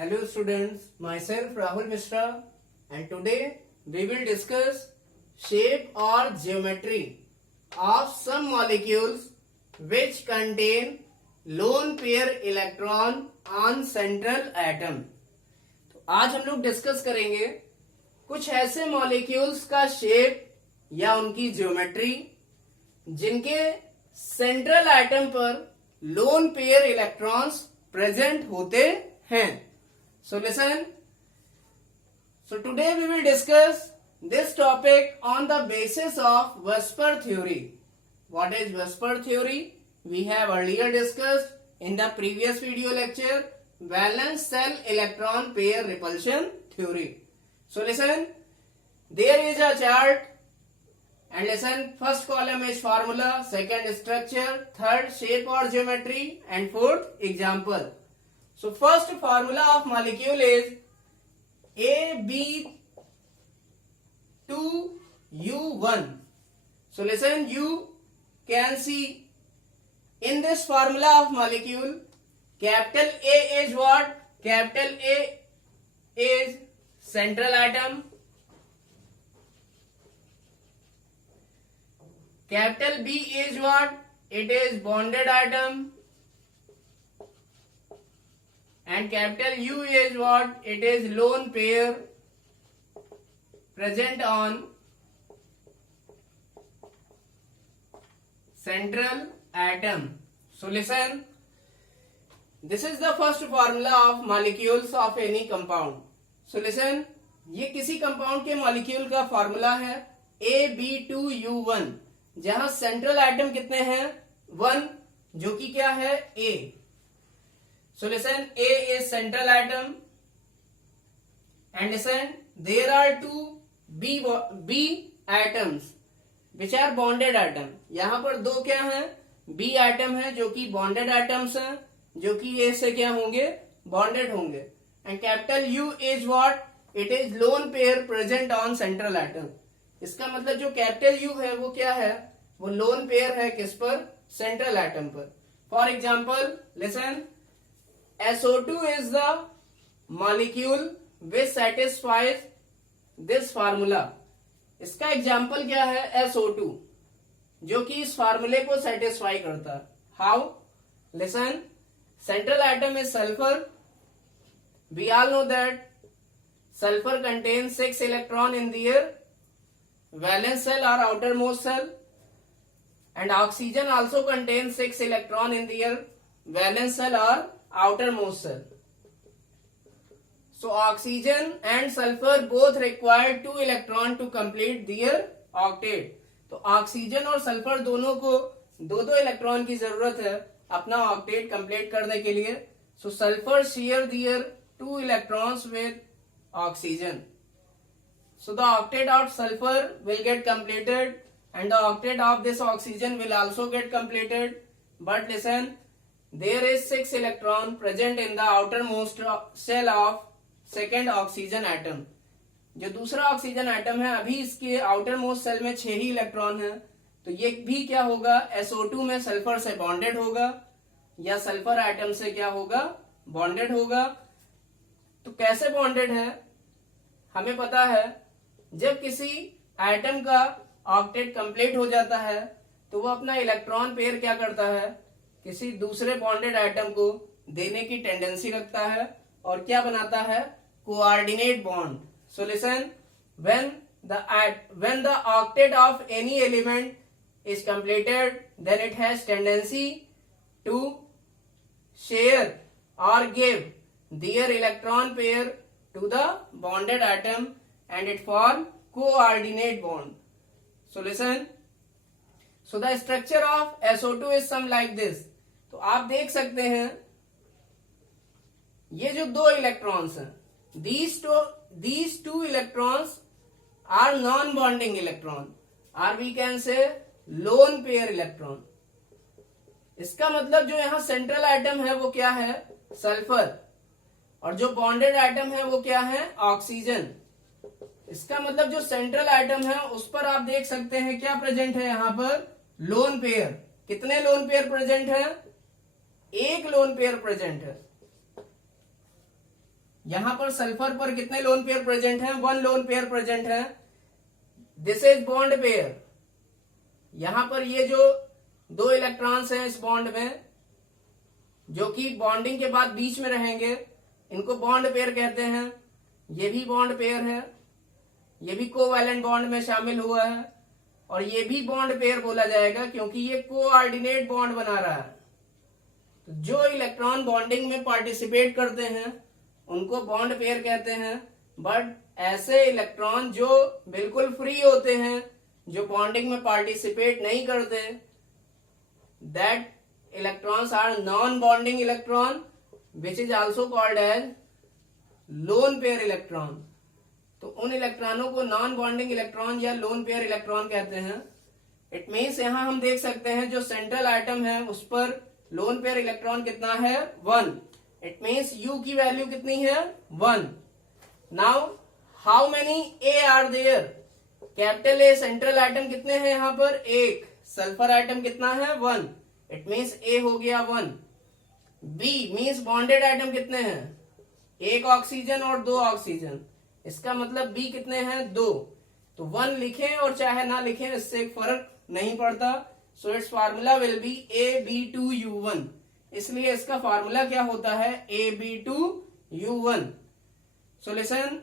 Hello students, myself Rahul Mishra and today we will discuss shape or geometry of some molecules which contain lone pair electron on central atom. तो आज हम लोग discuss करेंगे कुछ ऐसे molecules का shape या उनकी ज्योमेट्री जिनके सेंट्रल एटम पर लोन पेयर इलेक्ट्रॉन्स प्रेजेंट होते हैं. So listen. So today we will discuss this topic on the basis of Vesper theory. What is Vesper theory? We have earlier discussed in the previous video lecture valence shell electron pair repulsion theory. So listen. There is a chart and listen. First column is formula, second structure, third shape or geometry, and fourth example. So first formula of molecule is Ab2U1. So listen, you can see in this formula of molecule, capital A is what? Capital A is central atom. Capital B is what? It is bonded atom. And capital U is what? It is lone pair present on central atom. So listen, this is the first formula of molecules of any compound. So listen, ये किसी compound के molecule का formula है Ab2U1 जहां central atom कितने हैं 1 जो कि क्या है A. So listen, A is central atom and listen, there are two B atoms which are bonded atom. यहाँ पर दो क्या हैं B atom है जो कि bonded atoms हैं जो कि A से क्या होंगे bonded होंगे. And capital U is what? It is lone pair present on central atom. इसका मतलब जो capital U है वो क्या है वो lone pair है किस पर central atom पर. For example, listen. SO2 is the molecule which satisfies this formula. इसका एग्जाम्पल क्या है SO2 जो कि इस फार्मूले को सेटिस्फाई करता है. How? Listen, central atom is sulphur. We all know that sulphur contains 6 electron in their valence shell और outermost shell and oxygen also contains 6 electron in their valence cell or outermost cell. So oxygen and sulfur both require 2 electron to complete their octet. तो oxygen और sulphur दोनों को दो दो electron की जरूरत है अपना ऑक्टेट कंप्लीट करने के लिए. So sulphur share their 2 electrons with oxygen. So the octet of sulfur will get completed and the octet of this oxygen will also get completed. But listen, there is 6 electron present in the outermost shell of second oxygen atom. जो दूसरा oxygen atom है अभी इसके outer most shell में 6 ही electron है. तो ये भी क्या होगा SO2 में सल्फर से बॉन्डेड होगा या सल्फर एटम से क्या होगा बॉन्डेड होगा. तो कैसे बॉन्डेड है हमें पता है जब किसी एटम का ऑक्टेट कंप्लीट हो जाता है तो वो अपना इलेक्ट्रॉन पेयर क्या करता है किसी दूसरे बॉन्डेड एटम को देने की टेंडेंसी रखता है और क्या बनाता है coordinate bond. So listen, when the octet of any element is completed then it has tendency to share or give their electron pair to the bonded atom and it form coordinate bond. So listen, so the structure of SO2 is some like this. तो आप देख सकते हैं ये जो दो electrons हैं these two electrons are non-bonding electron or we can say lone pair electron. इसका मतलब जो यहाँ सेंट्रल एटम है वो क्या है सल्फर और जो बॉन्डेड एटम है वो क्या है ऑक्सीजन. इसका मतलब जो सेंट्रल एटम है उस पर आप देख सकते हैं क्या प्रेजेंट है यहाँ पर लोन पेयर. कितने लोन पेयर प्रेजेंट है एक लोन पेयर प्रेजेंट है. यहां पर सल्फर पर कितने लोन पेयर प्रेजेंट हैं? 1 लोन पेयर प्रेजेंट है। This is bond pair. यहां पर ये जो 2 इलेक्ट्रॉन्स हैं इस बॉन्ड में, जो कि बॉन्डिंग के बाद बीच में रहेंगे, इनको बॉन्ड पेयर कहते हैं। ये भी बॉन्ड पेयर है, ये भी कोवैलेंट बॉन्ड में शामिल हुआ है, और ये भी बॉन्ड पेयर बोला जाएगा क्योंकि ये कोऑर्डिनेट बॉन्ड बना रहा है। तो जो इलेक्ट्रॉन बॉन्डिंग में पार्टिसिपेट करते हैं उनको बॉन्ड पेयर कहते हैं। बट ऐसे इलेक्ट्रॉन जो बिल्कुल फ्री होते हैं, जो बॉन्डिंग में पार्टिसिपेट नहीं करते, that electrons are non bonding electron which is also called as lone pair electron. तो उन इलेक्ट्रॉनों को नॉन बॉन्डिंग इलेक्ट्रॉन या लोन पेयर इलेक्ट्रॉन कहते हैं। इट मीन्स यहां हम देख सकते हैं जो सेंट्रल आइटम है उस पर लोन पेयर इलेक्ट्रॉन कितना है? 1। इट मीन्स U की वैल्यू कितनी है? 1। Now how many A are there? Capital A central item कितने हैं यहां पर? 1। सल्फर आइटम कितना है? 1। इट मीन्स A हो गया 1। B मीन्स बॉन्डेड आइटम कितने हैं? 1 ऑक्सीजन और 2 ऑक्सीजन। इसका मतलब B कितने हैं? 2। तो 1 लिखें और चाहे ना लिखें इससे फर्क नहीं पड़ता। So it's formula will be AB2U1। इसलिए इसका फार्मूला क्या होता है? AB2U1। So listen,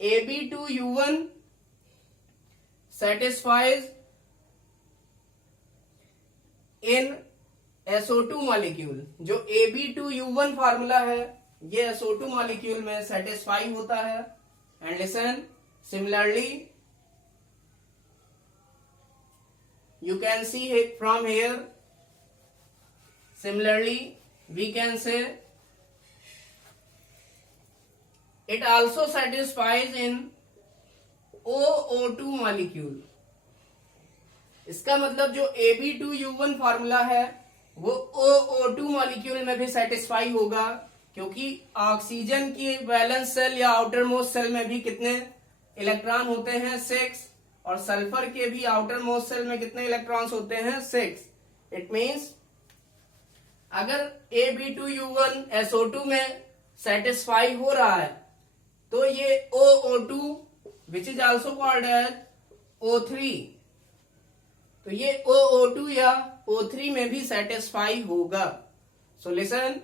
AB2U1 satisfies इन SO2 मॉलिक्यूल। जो AB2U1 फार्मूला है ये SO2 मॉलिक्यूल में सेटिस्फाई होता है। And listen, similarly you can see it from here. Similarly we can say it also satisfies in OO2 molecule. इसका मतलब जो AB2U1 formula है वो OO2 मॉलिक्यूल में भी सेटिस्फाई होगा, क्योंकि ऑक्सीजन की वैलेंस सेल या आउटर मोस्ट सेल में भी कितने इलेक्ट्रॉन होते हैं? 6। और सल्फर के भी आउटर मोस्ट सेल में कितने इलेक्ट्रॉन्स होते हैं? 6। इट मींस अगर AB2U1 SO2 में सेटिस्फाई हो रहा है तो ये OO2 which is also called as O3, तो ये OO2 या O3 में भी सेटिस्फाई होगा। So listen,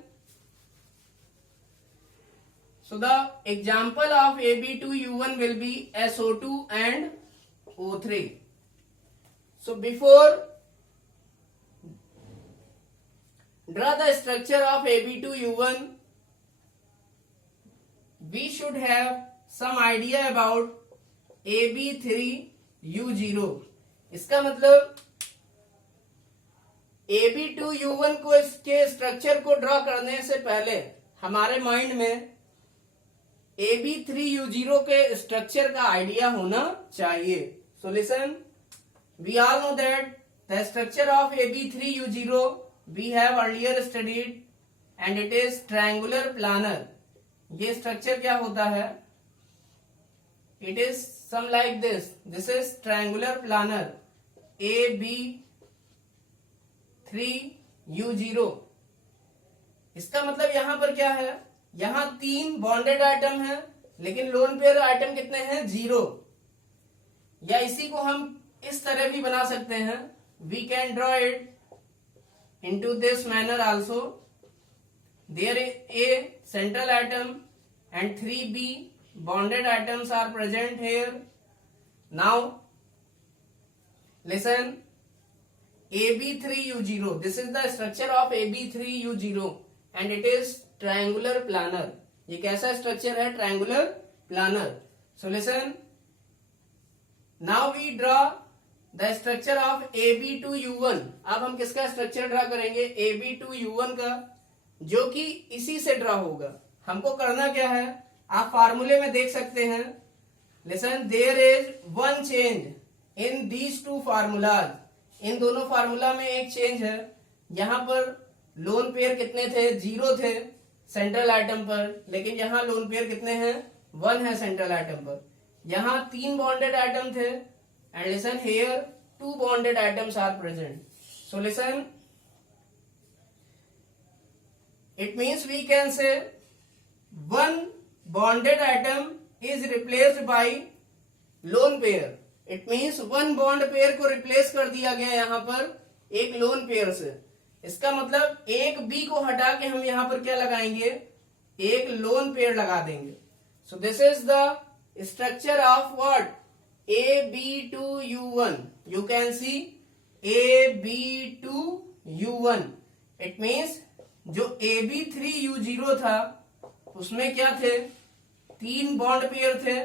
so the example of AB2U1 will be SO2 and O3. So before draw the structure of AB2U1, we should have some idea about AB3U0. इसका मतलब AB2U1 को इसके स्ट्रक्चर को draw करने से पहले हमारे माइंड में AB3U0 के स्ट्रक्चर का आइडिया होना चाहिए। So listen, we all know that the structure of AB3U0 we have earlier studied and it is triangular planar. ये स्ट्रक्चर क्या होता है? It is some like this. This is triangular planar AB3U0। इसका मतलब यहां पर क्या है? यहां 3 बॉन्डेड आइटम है, लेकिन लोन पेयर आइटम कितने हैं? 0। या इसी को हम इस तरह भी बना सकते हैं। We can draw it into this manner also. There a central item and 3B bonded atoms are present here. Now listen, AB3U0, this is the structure of AB3U0 and it is triangular planar. ये कैसा structure है? Triangular planar. So listen, now we draw the structure of AB2U1। अब हम किसका structure draw करेंगे? AB2U1 का, जो कि इसी से ड्रॉ होगा। हमको करना क्या है? आप फार्मूले में देख सकते हैं। Listen, there is one change in these two formulas. इन दोनों फार्मूला में एक चेंज है। यहां पर लोन पेयर कितने थे? 0 थे सेंट्रल आइटम पर, लेकिन यहां लोन पेयर कितने हैं? 1 है सेंट्रल आइटम पर। यहां 3 बॉन्डेड आइटम थे and listen, here 2 bonded items are present. So listen, it means we can say one bonded atom is replaced by lone pair. It means one bond pair को replace कर दिया गया यहाँ पर एक लोन पेयर से। इसका मतलब एक बी को हटा के हम यहाँ पर क्या लगाएंगे, एक लोन पेयर लगा देंगे। सो this is the structure of what, AB2U1। You can see AB2U1। It means जो AB3U0 था उसमें क्या थे, 3 बॉन्ड पेयर थे।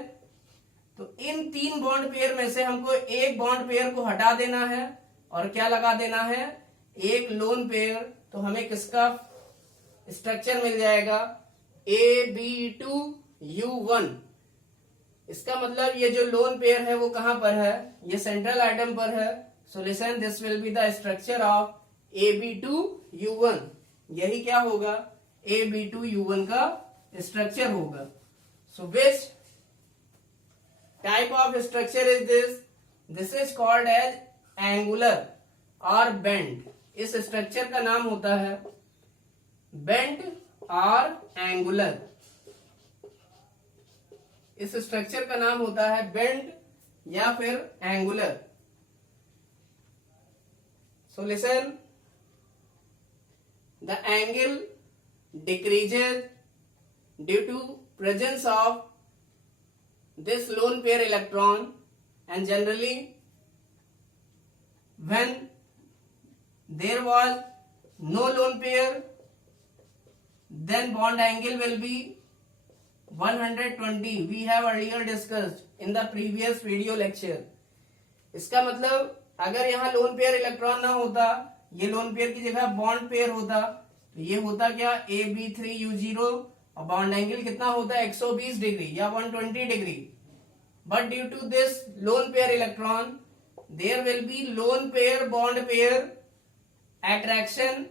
तो इन 3 बॉन्ड पेयर में से हमको एक बॉन्ड पेयर को हटा देना है और क्या लगा देना है, एक लोन पेयर। तो हमें किसका स्ट्रक्चर मिल जाएगा, AB2U1। इसका मतलब ये जो लोन पेयर है वो कहां पर है, ये सेंट्रल एटम पर है। So listen, this will be the structure of AB2U1। यही क्या होगा, AB2U1 का स्ट्रक्चर होगा। So which type of structure is this, this is called as angular और बेंड। इस स्ट्रक्चर का नाम होता है बेंड और एंगुलर। इस स्ट्रक्चर का नाम होता है बेंड या फिर angular. So listen, the angle decreases due to presence of this lone pair electron, and generally when there was no lone pair then bond angle will be 120. We have earlier discussed in the previous video lecture. इसका मतलब अगर यहाँ loan pair electron ना होता, ये lone pair की जगह bond pair होता, तो ये होता क्या, AB3U0 और बॉन्ड एंगल कितना होता है, 120 डिग्री या 120 degree. But due to this lone pair electron there will be lone pair bond pair attraction,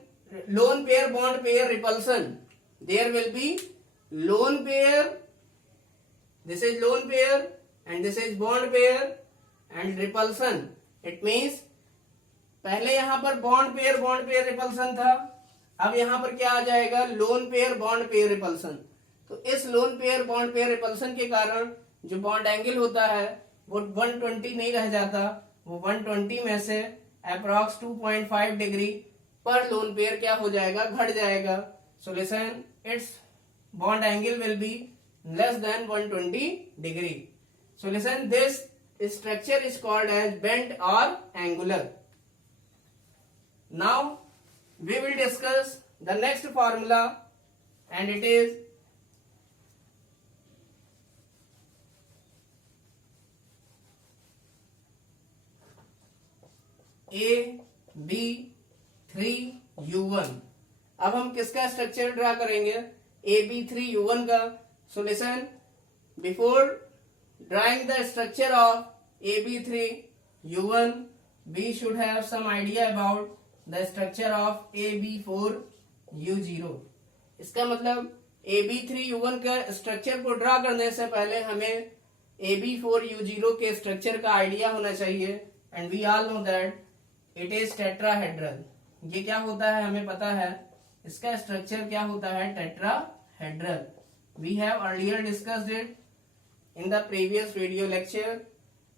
lone pair bond pair repulsion. There will be lone pair, this is lone pair and this is bond pair and repulsion. It means पहले यहां पर bond pair repulsion था, अब यहां पर क्या आ जाएगा, loan pair bond pair repulsion. तो इस loan pair bond pair repulsion के कारण जो बॉन्ड एंगल होता है वो 120 नहीं रह जाता, वो 120 में से अप्रॉक्स 2.5 डिग्री पर लोन पेयर क्या हो जाएगा, घट जाएगा। So listen, it's bond angle will be less than 120 degree. So listen, this structure is called as bent or angular. Now we will discuss the next formula, and it is AB3U1। अब हम किसका structure draw करेंगे, AB3U1 का। So listen, before drawing the structure of AB3U1, we should have some idea about the structure of AB4U0। इसका मतलब AB3U1 का structure को draw करने से पहले हमें AB4U0 के स्ट्रक्चर का आइडिया होना चाहिए। And we all know that it is tetrahedral. ये क्या होता है हमें पता है, इसका स्ट्रक्चर क्या होता है, tetrahedral. We have earlier discussed it in the previous video lecture.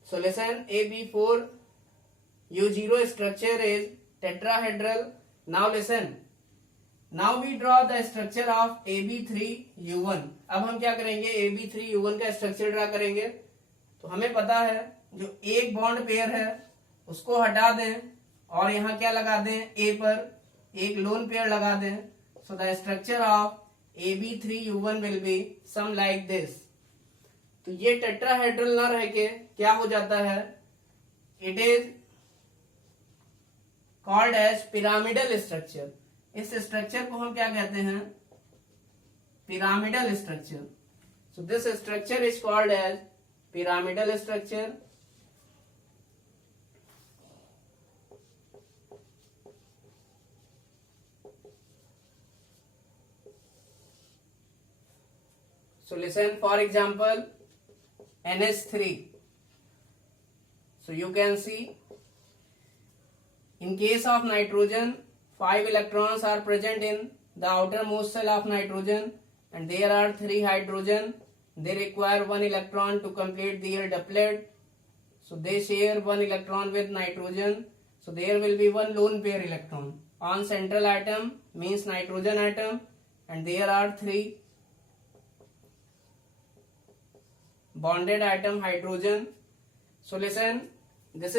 So listen, AB4U0 structure is tetrahedral. Now listen, now we draw the structure of AB3U1। अब हम क्या करेंगे, AB3U1 का स्ट्रक्चर ड्रा करेंगे। तो हमें पता है जो एक बॉन्ड पेयर है उसको हटा दें और यहाँ क्या लगा दें, ए पर एक लोन पेयर लगा दें। So the structure of AB3U1 will be some like this. तो ये टेट्राहेड्रल ना रह के क्या हो जाता है, it is called as pyramidal structure. इस स्ट्रक्चर को हम क्या कहते हैं, pyramidal structure. So this structure is called as pyramidal structure. So listen, for example, NH3. So you can see, in case of nitrogen, 5 electrons are present in the outermost shell of nitrogen, and there are 3 hydrogen. They require 1 electron to complete their doublet. So they share 1 electron with nitrogen. So there will be 1 lone pair electron on central atom, means nitrogen atom, and there are 3 bonded atom hydrogen. So listen, this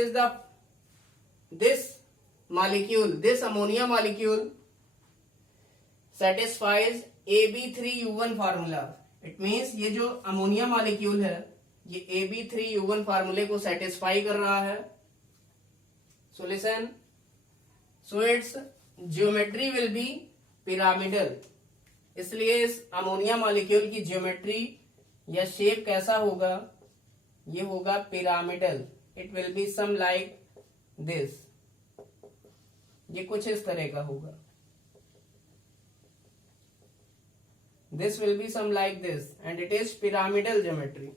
molecule, this ammonia molecule satisfies AB3U1 formula. It means ये जो ammonia molecule है ये AB3U1 फार्मूले को satisfy कर रहा है. So listen, so its geometry will be pyramidal. इसलिए इस अमोनिया मॉलिक्यूल की ज्योमेट्री या शेप कैसा होगा, ये होगा pyramidal. It will be some like this. ये कुछ इस तरह का होगा. This will be some like this, and it is pyramidal geometry.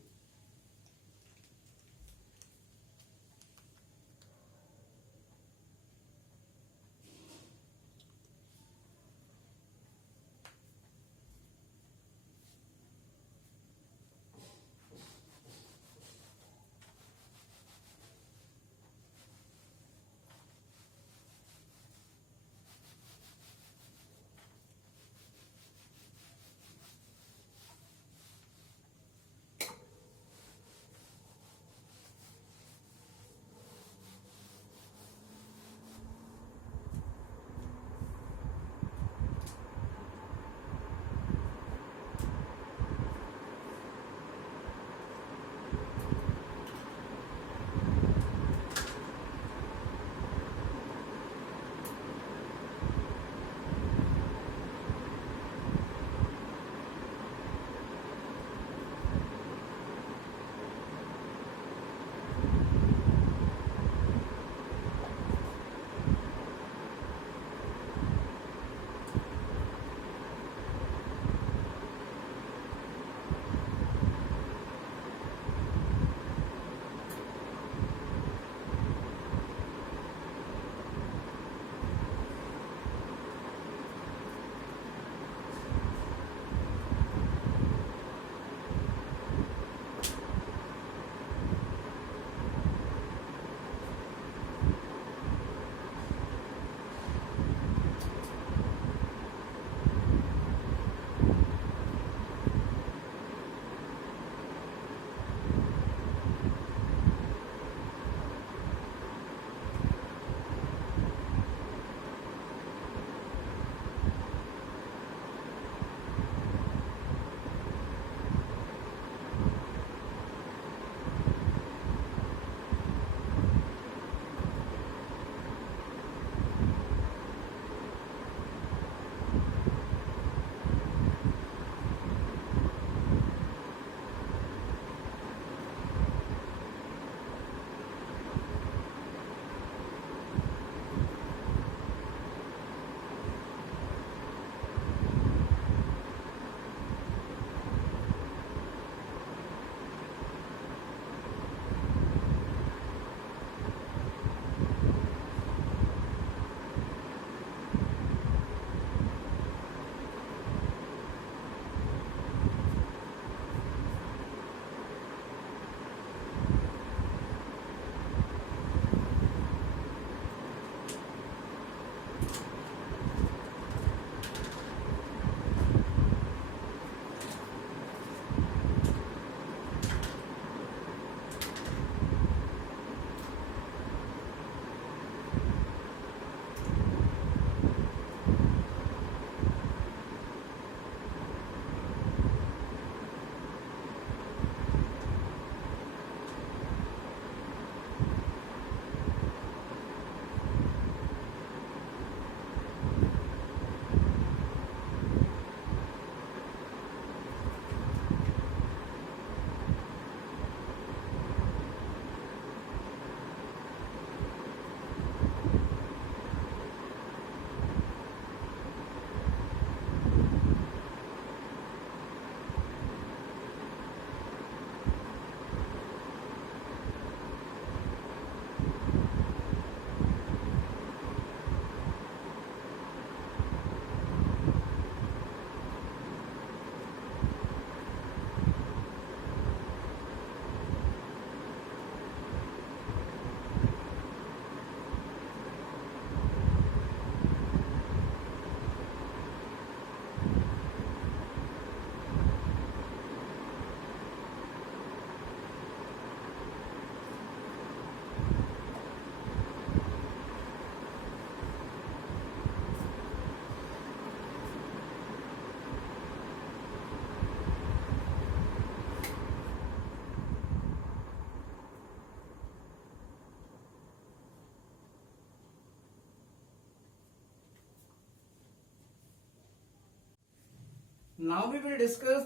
Now we will discuss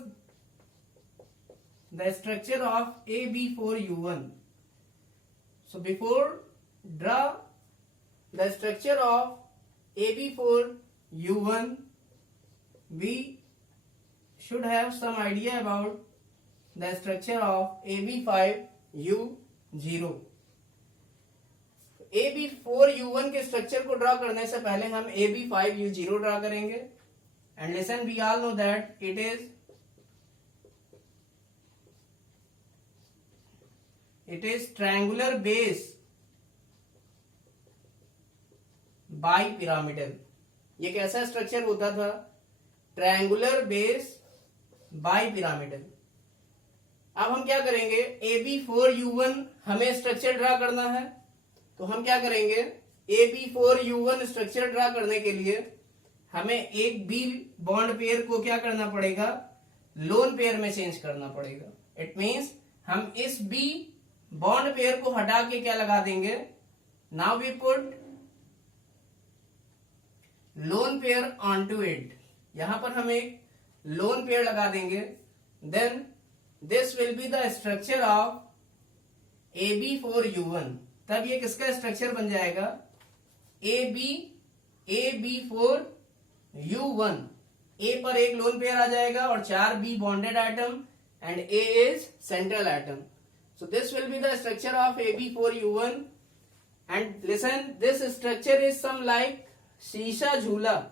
the structure of AB4U1. So before draw the structure of AB4U1, we should have some idea about the structure of AB5U0. AB4U1 के structure को draw करने से पहले हम AB5U0 draw करेंगे. And listen, we all know that it is triangular base bipyramidal. ये कैसा structure होता था? Triangular base bipyramidal. अब हम क्या करेंगे? AB4U1 हमें स्ट्रक्चर ड्रा करना है, तो हम क्या करेंगे? AB4U1 स्ट्रक्चर ड्रा करने के लिए हमें एक बी बॉन्ड पेयर को क्या करना पड़ेगा? लोन पेयर में चेंज करना पड़ेगा. इट मीन्स हम इस बी बॉन्ड पेयर को हटा के क्या लगा देंगे? Now we put lone pair onto it. यहां पर हम एक लोन पेयर लगा देंगे. Then this will be the structure of AB4U1. तब ये किसका स्ट्रक्चर बन जाएगा? AB4U1. ए पर एक लोन पेयर आ जाएगा और 4 be bonded item and A is central item. So this will be the structure of AB4U1. And listen, this structure is some like शीशा झूला.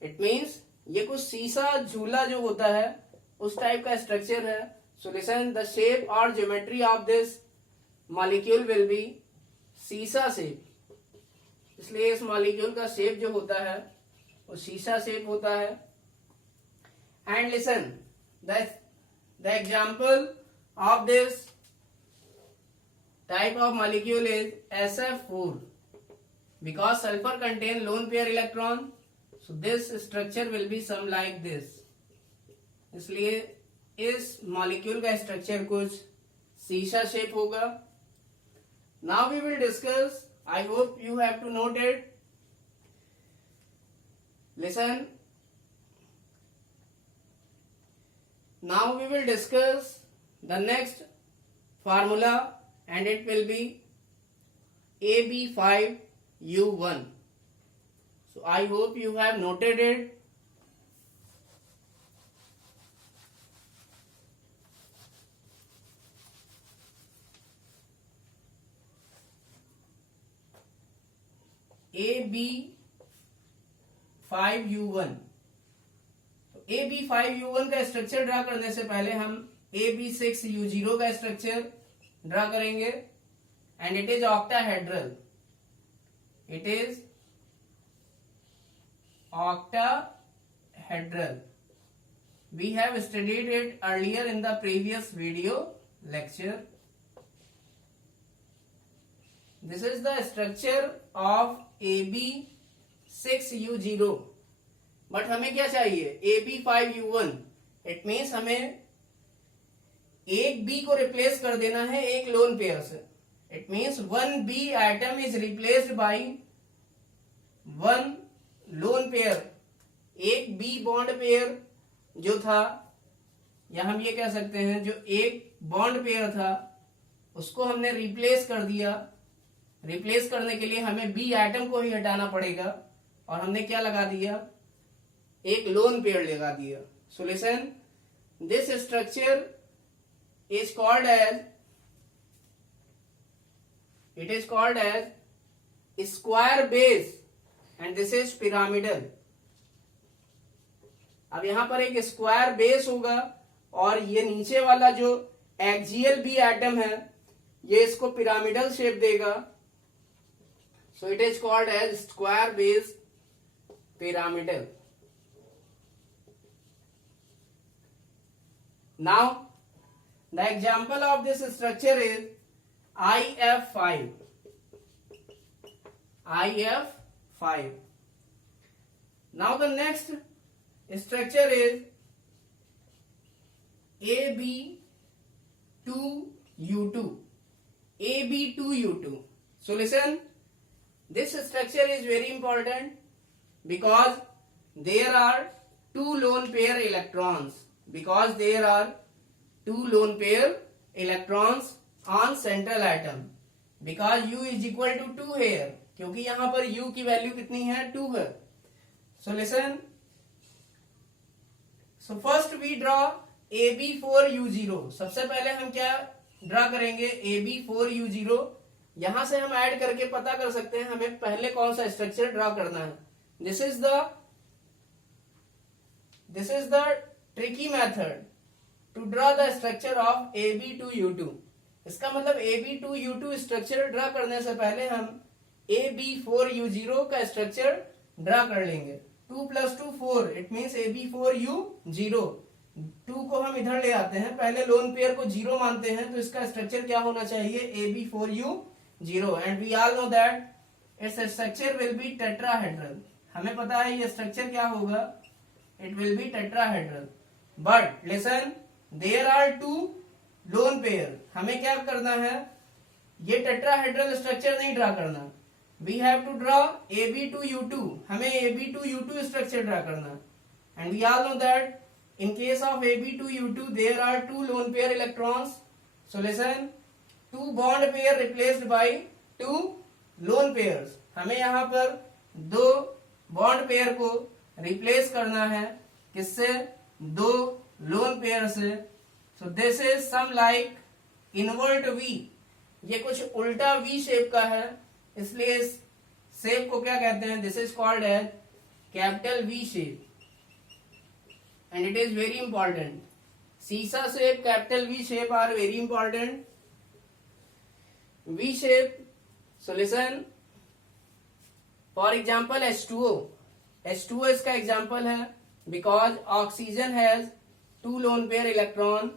It means ये कुछ शीशा झूला जो होता है उस टाइप का स्ट्रक्चर है. So listen, the shape or geometry of this molecule will be शीशा शेप. इसलिए इस मॉलिक्यूल का शेप जो होता है वो शीशा शेप होता है. And listen, the example of this type of molecule is SF4. Because sulfur contain lone pair electron, so this structure will be some like this. इसलिए इस मॉलिक्यूल का स्ट्रक्चर कुछ शीशा शेप होगा. Now we will discuss. I hope you have to note it. Listen. Now we will discuss the next formula and it will be AB5U1. So I hope you have noted it. AB5U1. तो AB5U1 का structure draw करने से पहले हम AB6U0 का structure draw करेंगे. And it is octahedral. It is octahedral. We have studied it earlier in the previous video lecture. This is the structure of AB6U0. But हमें क्या चाहिए? AB5U1. It means हमें एक B को replace कर देना है एक लोन पेयर से. It means one B atom is replaced by one lone pair. एक B बॉन्ड पेयर जो था, या हम ये कह सकते हैं जो एक बॉन्ड पेयर था उसको हमने रिप्लेस कर दिया. रिप्लेस करने के लिए हमें B एटम को ही हटाना पड़ेगा और हमने क्या लगा दिया? एक लोन पेयर लगा दिया. So listen, this structure is called as square base and this is pyramidal. अब यहां पर एक स्क्वायर बेस होगा और ये नीचे वाला जो एक्सियल बी एटम है ये इसको पिरामिडल शेप देगा. So it is called as square base pyramidal. Now the example of this structure is IF5. IF5. Now the next structure is AB2U2. AB2U2. So listen, this structure is very important because there are two lone pair electrons, because there are two lone pair electrons on central atom, because U is equal to 2 here, क्योंकि यहां पर U की value कितनी है 2 है. So listen, so first we draw AB4U0. सबसे पहले हम क्या ड्रा करेंगे, AB4U0. यहां से हम ऐड करके पता कर सकते हैं हमें पहले कौन सा स्ट्रक्चर ड्रा करना है. This is the tricky method to draw the structure of AB2U2. इसका मतलब AB2U2 स्ट्रक्चर ड्रा करने से पहले हम AB4U0 का स्ट्रक्चर ड्रा कर लेंगे. 2 + 2 4, इट मीन्स AB4U0. 2 को हम इधर ले आते हैं, पहले लोन पेयर को 0 मानते हैं, तो इसका स्ट्रक्चर क्या होना चाहिए, AB4U0. And we all know that its structure will be tetrahedral. हमें पता है ये स्ट्रक्चर क्या होगा, it will be tetrahedral. But listen, there are 2 lone pair. हमें क्या करना है, ये टेट्राहेड्रल स्ट्रक्चर नहीं ड्रा करना. We have to draw AB2U2. हमें AB2U2 स्ट्रक्चर ड्रा करना. And we all know that in case of AB2U2 there are 2 lone pair electrons. So listen, 2 bond pair replaced by 2 lone pairs. हमें यहाँ पर 2 bond pair को replace करना है, किससे, 2 lone pair से. So this is some like invert V. ये कुछ उल्टा V शेप का है, इसलिए इस शेप को क्या कहते हैं, this is called as capital V shape. And it is very important. Sisa shape, capital V shape are very important. V shape. So listen. For example, H2O. H2O इसका example है, because oxygen has 2 lone pair electron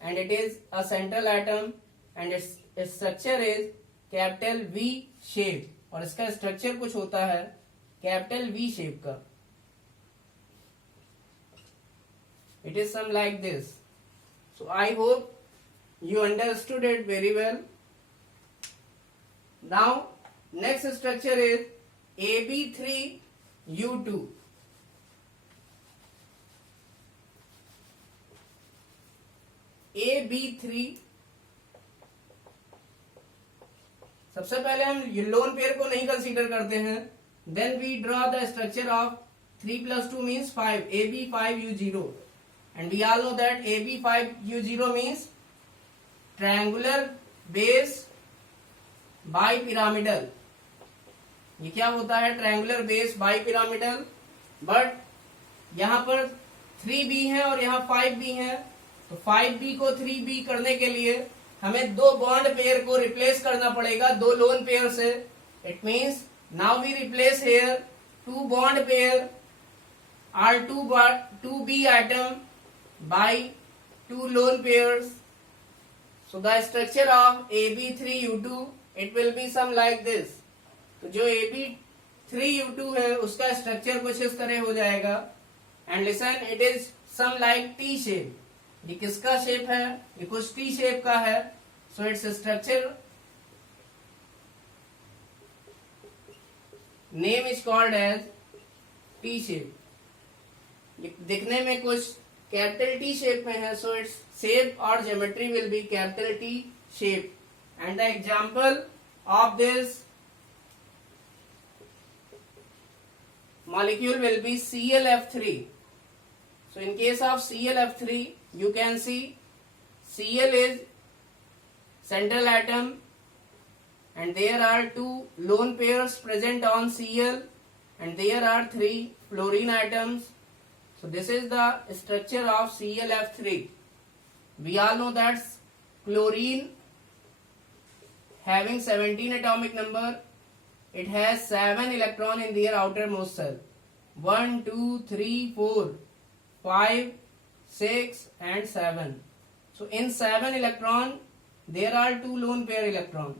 and it is a central atom and its structure is capital V shape. और इसका structure कुछ होता है capital V shape का. It is some like this. So I hope you understood it very well. Now next structure is AB3U2. AB3, सबसे पहले हम lone pair को नहीं कंसीडर करते हैं. Then we draw the structure of 3 + 2 means 5. AB5U0. And we all know that AB5U0 means triangular base bipyramidal. ये क्या होता है, ट्रायंगुलर बेस बाइपिरामिडल. बट यहाँ पर 3B है और यहाँ 5B है, तो 5B को 3B करने के लिए हमें 2 बॉन्ड पेयर को रिप्लेस करना पड़ेगा 2 लोन पेयर से. It means now we replace here 2 bond pair are 2B atom by 2 lone pairs. So the structure of AB3U2, it will be some like this. तो जो AB3U2 है उसका structure कुछ इस तरह हो जाएगा. And listen, it is some like T shape. ये किसका शेप है, ये कुछ टी शेप का है. So its structure name is called as T shape. दिखने में कुछ कैपिटल टी शेप में है, सो इट्स शेप और geometry will be capital T shape. And the example of this molecule will be ClF3. So in case of ClF3, you can see Cl is central atom and there are 2 lone pairs present on Cl and there are 3 fluorine atoms. So this is the structure of ClF3. We all know that chlorine having 17 atomic number, it has 7 electron in their outermost shell. 1, 2, 3, 4, 5, 6 and 7. So in 7 electron there are 2 lone pair electron.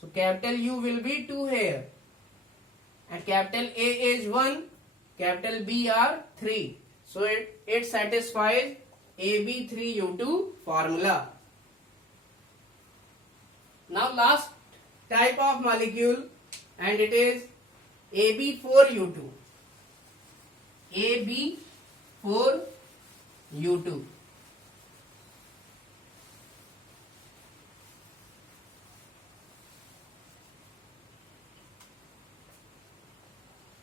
So capital U will be 2 here and capital A is 1, capital B are 3. So it satisfies AB3U2 formula. Now last type of molecule, and it is AB4U2. 4u2.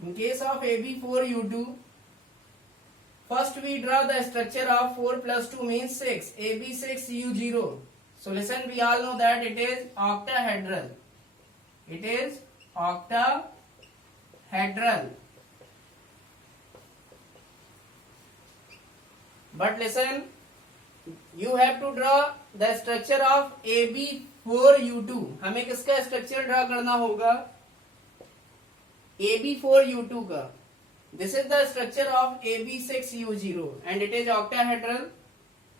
In case of AB4u2, first we draw the structure of 4 plus 2 means 6, AB6u0. So listen, we all know that it is octahedral. It is octahedral. But listen, you have to draw the structure of AB4u2. हमें किसका structure draw करना होगा? AB4u2 का. This is the structure of AB6u0 and it is octahedral.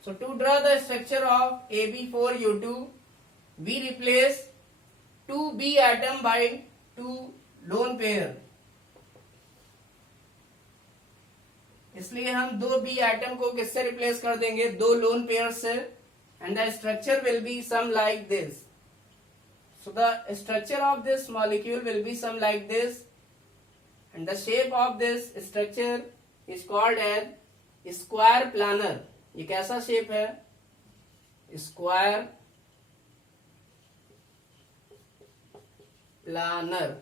So to draw the structure of AB4u2, we replace 2b atom by 2 lone pair. इसलिए हम 2b atom को किससे replace कर देंगे? 2 लोन पेयर से. And the structure will be some like this. So the structure of this molecule will be some like this. And the shape of this structure is called as square planar. ये कैसा shape है? Square planar.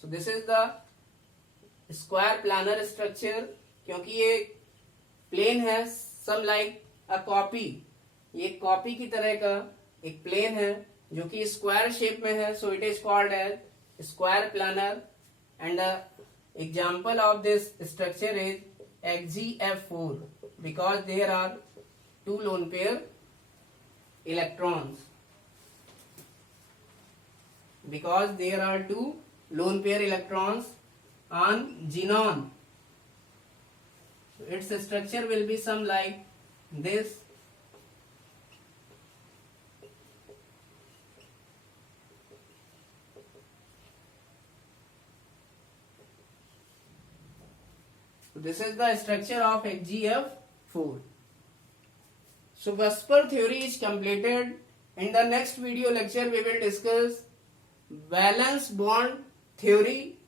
So this is the square planar structure. क्योंकि ये plane है, some like a copy. ये copy की तरह का एक प्लेन है जो कि स्क्वायर शेप में है. So it is called as square planar. And the example of this structure is XgF4 because there are 2 lone pair electrons. Because there are 2 lone pair electrons on xenon. Its structure will be some like this. This is the structure of XgF4. So VSEPR theory is completed. In the next video lecture we will discuss valence bond theory,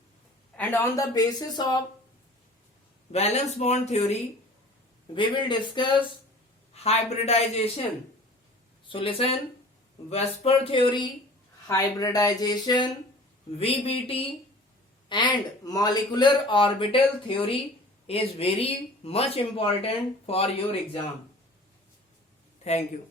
and on the basis of valence bond theory we will discuss hybridization. So listen, VSEPR theory, hybridization, VBT and molecular orbital theory is very much important for your exam. Thank you.